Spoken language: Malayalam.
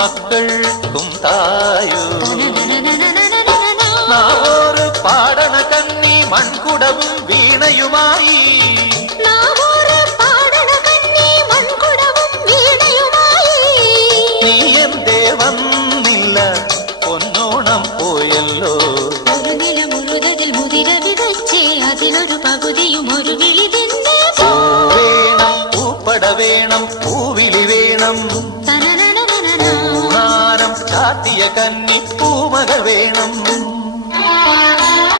മക്കൾക്കും തായോ നാവോറ് പാടണ കന്നി മൺകുടവും വീണയുമായി നീ എന്തേ വന്നില്ല പൊന്നോണം പോയല്ലോ ഒരു നില മുഴുതിൽ മുതിര വിതച്ചേ അതിലൊരു പകുതിയും ഒരു വിളി വേണം പൂപ്പട വേണം പൂവിളി വേണം ൂണാനം ചാത്തിയ കന്നി പൂമകൾ വേണം